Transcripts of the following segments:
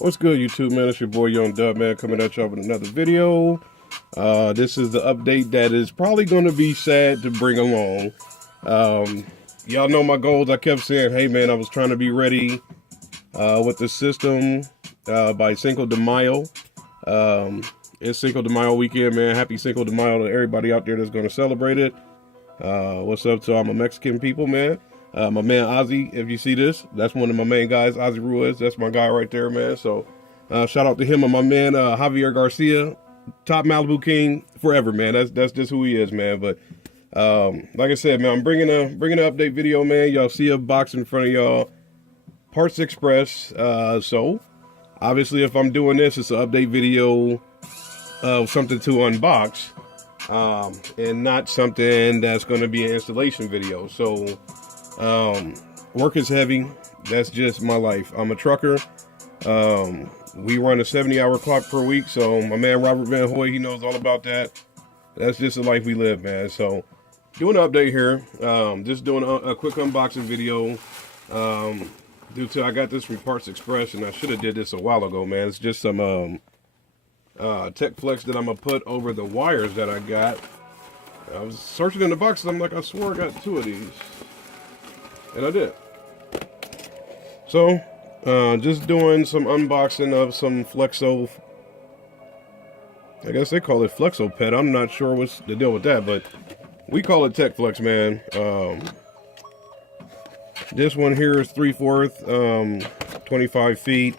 What's good, YouTube, man? It's your boy Young Dub, man, coming at y'all with another video. This is the update that is probably going to be sad to bring along. Y'all know my goals. I kept saying, hey, man, I was trying to be ready with the system by Cinco de Mayo. It's Cinco de Mayo weekend, man. Happy Cinco de Mayo to everybody out there that's going to celebrate it. What's up to all my Mexican people, man? My man Ozzy, if you see this, that's one of my main guys, Ozzy Ruiz. That's my guy right there, man. So shout out to him and my man Javier Garcia, top Malibu King forever, man. That's just who he is, man. But like I said, man, I'm bringing an update video, man. Y'all see a box in front of y'all, Parts Express. So obviously, if I'm doing this, it's an update video of something to unbox, and not something that's going to be an installation video. So work is heavy. That's just my life. I'm a trucker. We run a 70-hour clock per week. So my man Robert Van Hoy, he knows all about that. That's just the life we live, man. So doing an update here. Just doing a quick unboxing video. Due to I got this from Parts Express, and I should have did this a while ago, man. It's just some tech flex that I'm gonna put over the wires that I got. I was searching in the box, and I'm like, I swore I got 2 of these. And I did. So, just doing some unboxing of some Flexo. I guess they call it Flexo Pet. I'm not sure what's the deal with that, but we call it Tech Flex, man. This one here is 3/4, 25 feet.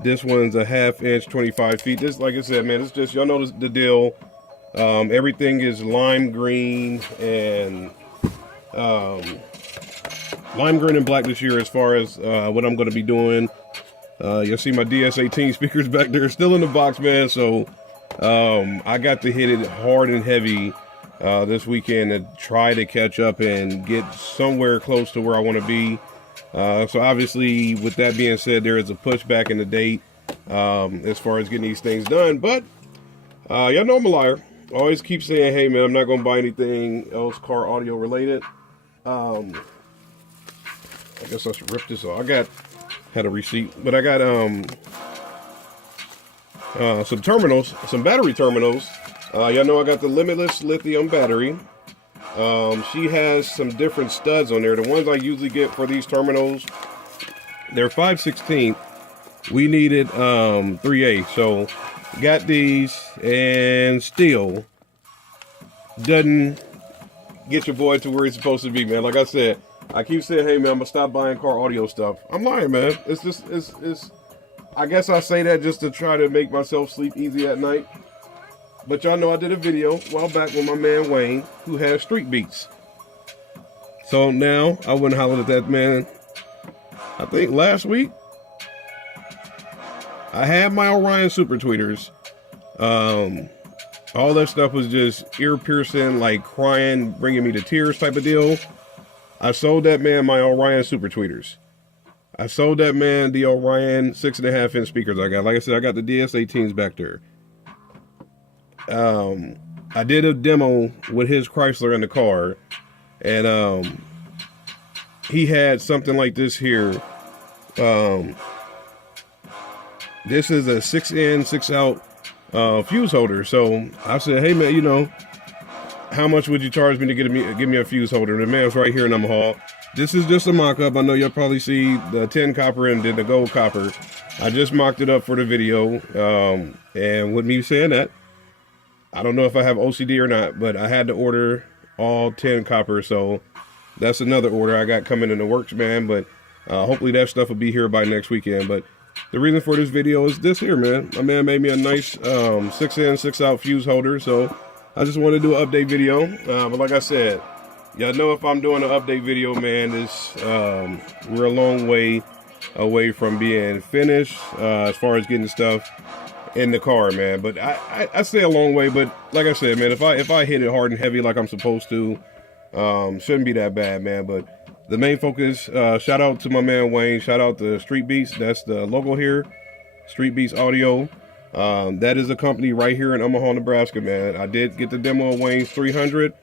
This one's a 1/2 inch, 25 feet. This, like I said, man, it's just, y'all know the deal. Everything is lime green and black this year as far as what I'm going to be doing. You'll see my DS18 speakers back there still in the box, man. So I got to hit it hard and heavy this weekend to try to catch up and get somewhere close to where I want to be. So obviously, with that being said, there is a pushback in the date as far as getting these things done. But y'all know I'm a liar. I always keep saying, hey, man, I'm not going to buy anything else car audio related. I guess I should rip this off. Had a receipt, but I got some terminals, some battery terminals. Y'all know I got the limitless lithium battery. She has some different studs on there. The ones I usually get for these terminals, they're 5/16. We needed 3A, so got these, and still doesn't get your boy to where he's supposed to be, man. Like I said, I keep saying, hey, man, I'm gonna stop buying car audio stuff. I'm lying, man. It's just, it's I guess I say that just to try to make myself sleep easy at night. But y'all know I did a video a while back with my man Wayne, who has Street Beatz. So now I went and hollered at that man, I think last week. I had my Orion super tweeters. All that stuff was just ear piercing, like crying, bringing me to tears type of deal. I sold that man my Orion super tweeters. I sold that man the Orion 6.5 inch speakers I got. Like I said, I got the DS18s back there. I did a demo with his Chrysler in the car, and he had something like this here. This is a 6-in, 6-out fuse holder. So I said, hey, man, you know, how much would you charge me to give me a fuse holder? The man's right here in Omaha. This is just a mock-up. I know you'll probably see the 10 copper and then the gold copper. I just mocked it up for the video. And with me saying that, I don't know if I have OCD or not, but I had to order all 10 copper. So that's another order I got coming in the works, man. But hopefully that stuff will be here by next weekend. But the reason for this video is this here, man. My man made me a nice 6-in, 6-out fuse holder. So I just want to do an update video. But like I said, y'all know if I'm doing an update video, man, we're a long way away from being finished as far as getting stuff in the car, man. But I say a long way, but like I said, man, if I hit it hard and heavy like I'm supposed to, shouldn't be that bad, man. But the main focus, shout out to my man Wayne, shout out to Street Beatz. That's the logo here, Street Beatz Audio. That is a company right here in Omaha, Nebraska, man. I did get the demo of Wayne's 300.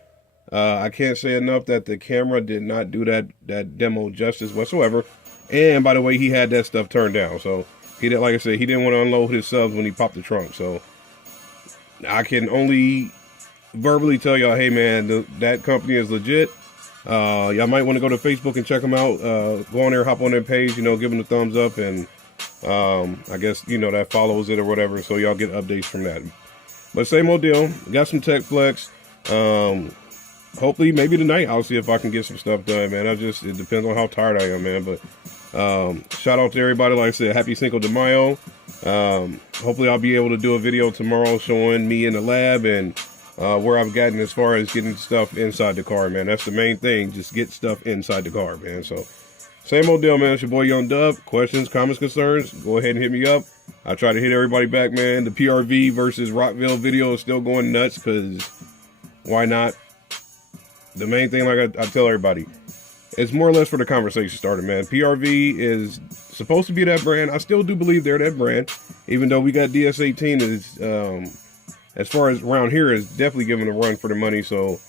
I can't say enough that the camera did not do that demo justice whatsoever. And by the way, he had that stuff turned down. So He did, like I said, he didn't want to unload his subs when he popped the trunk. So I can only verbally tell y'all, hey man, that company is legit. Y'all might want to go to Facebook and check them out. Go on there, hop on their page, you know, give them a thumbs up, and I guess, you know, that follows it or whatever, so y'all get updates from that. But same old deal. Got some tech flex. Hopefully maybe tonight I'll see if I can get some stuff done, man. It depends on how tired I am, man. But shout out to everybody. Like I said, happy Cinco de Mayo. Hopefully I'll be able to do a video tomorrow showing me in the lab and where I've gotten as far as getting stuff inside the car, man. That's the main thing. Just get stuff inside the car, man. So same old deal, man. It's your boy Young Dub. Questions, comments, concerns, go ahead and hit me up. I try to hit everybody back, man. The PRV versus Rockville video is still going nuts, because why not? The main thing, like I tell everybody, it's more or less for the conversation starter, man. PRV is supposed to be that brand. I still do believe they're that brand, even though we got DS18 is, as far as around here, is definitely giving a run for the money. So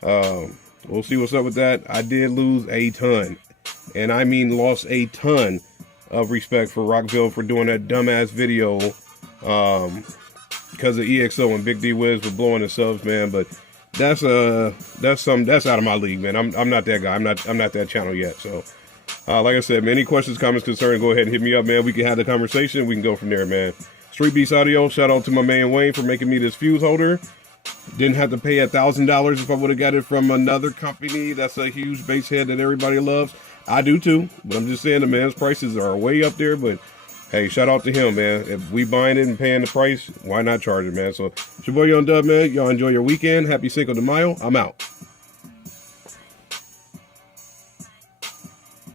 we'll see what's up with that. I did lose a ton, and I mean lost a ton of respect for Rockville for doing that dumbass video because of EXO and Big D Wiz were blowing the subs, man. But that's out of my league, man. I'm not that guy. I'm not that channel yet. So like I said, man, any questions, comments, concerns, go ahead and hit me up, man. We can have the conversation. We can go from there, man. Street Beats Audio, shout out to my man Wayne for making me this fuse holder. Didn't have to pay $1,000 if I would have got it from another company. That's a huge base head that everybody loves. I do too, but I'm just saying the man's prices are way up there. But hey, shout out to him, man. If we buying it and paying the price, why not charge it, man? So it's your boy Young Dub, man. Y'all enjoy your weekend. Happy Cinco de Mayo. I'm out.